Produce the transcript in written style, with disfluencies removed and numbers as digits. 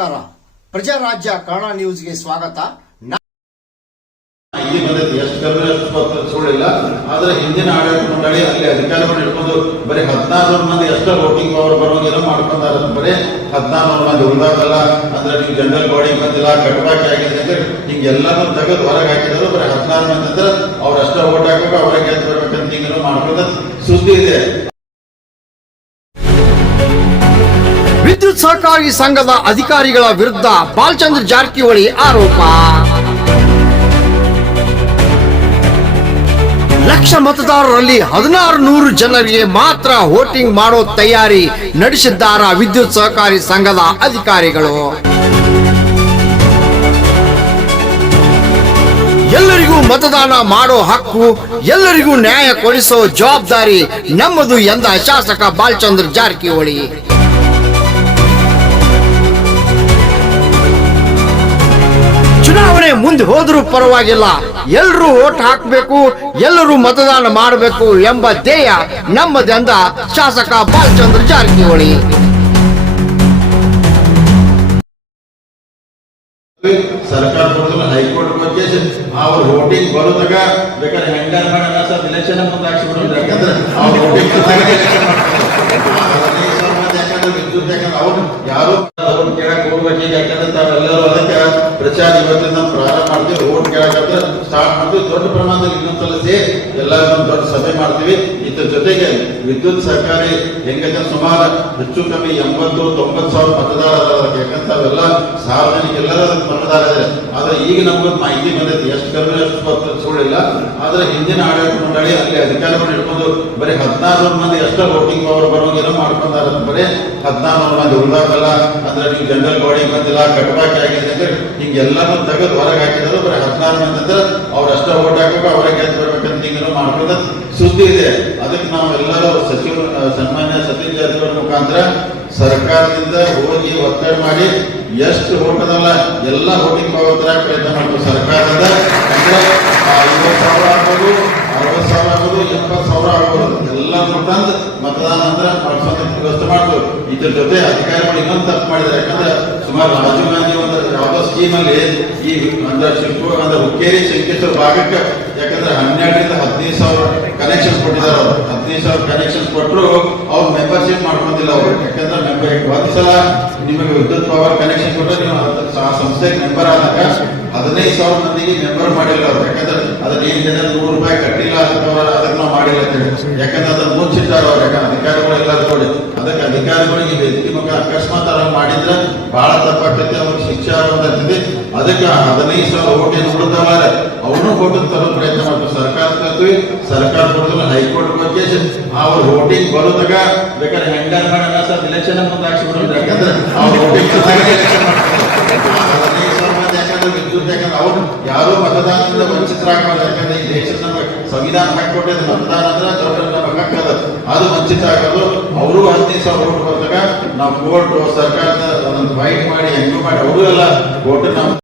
ನಮಸ್ಕಾರ. ಪ್ರಜಾರಾಜ್ಯ ಕನ್ನಡ ನ್ಯೂಸ್ಗೆ ಸ್ವಾಗತ. ಎಷ್ಟು ಕರ್ಮಿ ಸುಳ್ಳಿಲ್ಲ. ಆದ್ರೆ ಹಿಂದಿನ ಆಡಳಿತ ಮಂಡಳಿ ಅಲ್ಲಿ ಅಧಿಕಾರಿಗಳು ಇಟ್ಕೊಂಡು ಬರೀ 14 ಮಂದಿ ಅಷ್ಟೇ ವೋಟಿಂಗ್ ಪವರ್ ಬರೋಂಗಿಲ್ಲ ಮಾಡ್ಕೊಂಡಾರ. ಬರೀ 14 ಮಂದಿ ಉಳಿದಾಗಲ್ಲ ಅಂದ್ರೆ ನೀವು ಜನರಲ್ ಬಾಡಿ ಬಂದಿಲ್ಲ, ಕಟ್ಬಾಕಿ ಆಗಿದೆ ಅಂದ್ರೆ ಹಿಂಗೆಲ್ಲಾನು ತೆಗೆದು ಹೊರಗೆ ಹಾಕಿದ್ರು. ಬರೀ 14 ಮಂದಿ ಅಂದ್ರೆ ಅವ್ರಷ್ಟೇ ವೋಟ್ ಹಾಕಬೇಕು, ಅವರ ಗೆದ್ದು ಬರ್ಬೇಕಂತ ಹಿಂಗೆಲ್ಲ ಮಾಡ್ಕೊಂಡ ಸುದ್ದಿ ಇದೆ. ವಿದ್ಯುತ್ ಸಹಕಾರಿ ಸಂಘದ ಅಧಿಕಾರಿಗಳ ವಿರುದ್ಧ ಬಾಲಚಂದ್ರ ಜಾರಕಿಹೊಳಿ ಆರೋಪ. ಲಕ್ಷ ಮತದಾರರಲ್ಲಿ 1600 ಜನರಿಗೆ ಮಾತ್ರ ವೋಟಿಂಗ್ ಮಾಡೋ ತಯಾರಿ ನಡೆಸಿದ್ದಾರ ವಿದ್ಯುತ್ ಸಹಕಾರಿ ಸಂಘದ ಅಧಿಕಾರಿಗಳು. ಎಲ್ಲರಿಗೂ ಮತದಾನ ಮಾಡೋ ಹಕ್ಕು, ಎಲ್ಲರಿಗೂ ನ್ಯಾಯ ಕೊಡಿಸೋ ಜವಾಬ್ದಾರಿ ನಮ್ಮದು ಎಂದ ಶಾಸಕ ಬಾಲಚಂದ್ರ ಜಾರಕಿಹೊಳಿ. ಚುನಾವಣೆ ಮುಂದೆ ಹೋದ್ರೂ ಪರವಾಗಿಲ್ಲ, ಎಲ್ಲರೂ ವೋಟ್ ಹಾಕಬೇಕು, ಎಲ್ಲರೂ ಮತದಾನ ಮಾಡಬೇಕು ಎಂಬ ಧ್ಯೇಯ ನಮ್ಮದೆಂದ ಶಾಸಕ ಬಾಲಚಂದ್ರ ಜಾರಕಿಹೊಳಿ. ಸರ್ಕಾರ ಹೈಕೋರ್ಟ್ ಬಗ್ಗೆ ಅವ್ರ ವೋಟಿಂಗ್ ಬರೋದಾಗ ಬೇಕಾದ್ರೆ ಹೆಂಗಾರ ಮಾಡಿ ಇಲೆಕ್ಷನ್ ಮುಂದೆ ಹಾಕ್ಸಿಬಿಡೋದು. ಯಾಕಂದ್ರೆ ಅವ್ರ ವೋಟಿಂಗ್ ವಿದ್ಯುತ್ ಯಾಕಂದ್ರೆ ಅವ್ರು ಯಾರು ಅವ್ರು ಕೇಳಕ್ ಹೋಗ್ಬೇಕು. ಯಾಕಂದ್ರೆ ತಾವೆಲ್ಲರೂ ಅದಕ್ಕೆ ಪ್ರಚಾರ ಇವತ್ತಿನ ಪ್ರಾರಂಭ ಮಾಡ್ತೀವಿ. ವೋಟ್ ಕೇಳಕ್ಕೆ ಸ್ಟಾರ್ಟ್ ಮಾಡ್ತೀವಿ. ದೊಡ್ಡ ಪ್ರಮಾಣದಲ್ಲಿ ಇನ್ನೊಂದ್ಸಲ ಸೇರಿ ಎಲ್ಲರೂ ದೊಡ್ಡ ಸಭೆ ಮಾಡ್ತೀವಿ. ಇದ್ರ ಜೊತೆಗೆ ವಿದ್ಯುತ್ ಸರ್ಕಾರಿ ಹೆಂಗಂದ್ರೆ ಸುಮಾರು ಹೆಚ್ಚು ಕಮ್ಮಿ 80-90 ಸಾವಿರ ಮತದಾರ. ಯಾಕಂದ್ರೆ ತಾವೆಲ್ಲ ಸಾರ್ವಜನಿಕ ಎಲ್ಲರೂ ಮತದಾರ ಇದ್ದಾರೆ. ಆದ್ರೆ ಈಗ ನಮ್ಗೆ ಮಾಹಿತಿ ಬಂದೈತಿ ಎಷ್ಟು ಕರ್ಮಿ ಅಷ್ಟು ಸುಳ್ಳಿಲ್ಲ. ಆದ್ರೆ ಹಿಂದಿನ ಆಡಳಿತ ಮಂಡಳಿ ಅಲ್ಲಿ ಅಧಿಕಾರಿಗಳು ಇಟ್ಕೊಂಡು ಬರೀ 14 ಮಂದಿ ಅಷ್ಟೇ ವೋಟಿಂಗ್ ಪವರ್ ಬರೋಂಗಿಲ್ಲ ಮಾಡ್ಕೊಂಡಾರ. ಬರೀ 14 ಮಂದಿ ಉಳಿದಾಗಲ್ಲ ಅಂದ್ರೆ ನೀವು ಜನರಲ್ ಬಾಡಿ ಬಂದಿಲ್ಲ, ಕಟ್ಬಾಕಿ ಆಗಿದೆ ಅಂದ್ರೆ ಹಿಂಗೆಲ್ಲಾನು ತೆಗೆದು ಹೊರಗೆ ಹಾಕಿದ್ರು. ಬರೀ 14 ಮಂದಿ ಅಂದ್ರೆ ಅವ್ರಷ್ಟೇ ವೋಟ್ ಹಾಕಬೇಕು, ಅವರ ಗೆದ್ದು ಬರ್ಬೇಕಂತ ಹಿಂಗೆಲ್ಲ ಮಾಡ್ಕೊಂಡ ಸುದ್ದಿ ಇದೆ. ಅದಕ್ಕೆ ನಾವು ಎಲ್ಲರೂ ಸಚಿವರು ಸನ್ಮಾನ್ಯ ಸತೀಶ್ ಜಾರಕಿಹೊಳಿ ಮುಖಾಂತರ ಸರ್ಕಾರದಿಂದ ಹೋಗಿ ಒತ್ತಡ ಮಾಡಿ ಎಷ್ಟು ವೋಟ್ ಅದಲ್ಲ ಎಲ್ಲ ವೋಟಿಂಗ್ ಪವರ್ ಪ್ರಯತ್ನ ಮಾಡ್ತೀವಿ. ಸರ್ಕಾರದಿಂದ ಅಂದ್ರೆ 50,000 ಆಗ್ಬೋದು, 60,000 ಆಗ್ಬೋದು, 70,000 ಆಗ್ಬೋದು, ಎಲ್ಲ ತಂದು ಮತದಾನ ಅಂದ್ರೆ ವ್ಯವಸ್ಥೆ ಮಾಡ್ಬೋದು. ಇದ್ರ ಜೊತೆ ಅಧಿಕಾರಿಗಳು ಇನ್ನೊಂದು ತಪ್ಪು ಮಾಡಿದ್ದಾರೆ. ಯಾಕಂದ್ರೆ ಸುಮಾರು ರಾಜೀವ್ ಗಾಂಧಿ ಒಂದು ಯಾವುದೋ ಸ್ಕೀಮ್ ಅಲ್ಲಿ ಈ ಅಂದ್ರೆ ಅಂದ್ರೆ ಹುಕ್ಕೇರಿ ಶಂಕೇಶ್ವರ ಭಾಗಕ್ಕೆ ಯಾಕಂದ್ರೆ 12ರಿಂದ 15,000 ಕನೆಕ್ಷನ್ ಕೊಟ್ಟಿದ್ದಾರೆ. ಅವರು 15,000 ಕನೆಕ್ಷನ್ ಕೊಟ್ಟರು ಅವ್ರು ಮೆಂಬರ್ಶಿಪ್ ಮಾಡ್ಕೊಂಡಿಲ್ಲ. ಅವರು ಯಾಕಂದ್ರೆ ಒಂದ್ಸಲ ನಿಮಗೆ ವಿದ್ಯುತ್ ಪವರ್ ಕನೆಕ್ಷನ್ ಕೊಟ್ಟರೆ ನೀವು ಆ ಸಂಸ್ಥೆಗೆ ಮೆಂಬರ್ ಆದಾಗ 15,000 ಮಂದಿಗೆ ಮೆಂಬರ್ ಮಾಡಿಲ್ಲ ಅವ್ರು. ಯಾಕಂದ್ರೆ ಅದನ್ನ ₹100 ಕಟ್ಟಿಲ್ಲ, ಅದಕ್ಕೆ ನಾವು ಮಾಡಿಲ್ಲ ಅಂತ ಹೇಳಿ. ಯಾಕಂದ್ರೆ ಅದನ್ನ ಮುಚ್ಚಿಟ್ಟಾರ ಅವ್ರು. ಯಾಕಂದ್ರೆ ಅಧಿಕಾರಿಗಳು ಎಲ್ಲರೂ ಕೊಡಿ ಅದಕ್ಕೆ ಅಧಿಕಾರಿಗಳಿಗೆ ವೇದಿಕೆ ಮಗ ಅಕಸ್ಮಾತ್ ಅವ್ರ ಮಾಡಿದ್ರೆ ಬಹಳ ತಪ್ಪಾಗ್ತೈತಿ, ಅವ್ರಿಗೆ ಶಿಕ್ಷೆ ಆಗೋದಾಗ್ತದೆ. ಅದಕ್ಕೆ 15,000 ಓಟ್ ಏನು ಉಳಿದವಲ್ಲ ಅವನು ಓಟ್ ತರೋ ಪ್ರಯತ್ನ ಮಾಡ್ತೀವಿ. ಸರ್ಕಾರ ತರ್ತೀವಿ, ಸರ್ಕಾರ ಕೊಡ್ತೀವಿ. ಹೈಕೋರ್ಟ್ ಬಗ್ಗೆ ಅವ್ರ ವೋಟಿಂಗ್ ಬರೋದಾಗ ಬೇಕಾದ್ರೆ ಹೆಂಗಾರ ಮಾಡಿ ಇಲೆಕ್ಷನ್ ಮುಂದೆ ಹಾಕ್ಸಿಬಿಡೋದು. ಯಾಕಂದ್ರೆ ಅವ್ರ ವೋಟಿಂಗ್ ವಿದ್ಯುತ್ ಯಾಕಂದ್ರೆ ಅವ್ರು ಯಾರು ಮತದಾನದಿಂದ ವಂಚಿತರಾಗಬಾರ್ದು. ಯಾಕಂದ್ರೆ ಈ ದೇಶದ ನಮ್ಮ ಸಂವಿಧಾನ ಹಾಕಿಕೊಟ್ಟಿದೆ ಮತದಾನ ಅಂದ್ರೆ ದೊಡ್ಡ ನಮ್ಮ ಹಕ್ಕದ ಅದು ವಂಚಿತ ಆಗೋದು. ಅವರು 15,000 ವೋಟ್ ಬಂದಾಗ ನಾವು ಕೋರ್ಟ್ ಸರ್ಕಾರದ ಫೈಟ್ ಮಾಡಿ ಹೆಂಗೂ ಮಾಡಿ ಅವರು ಎಲ್ಲ ವೋಟ್ ನಾವು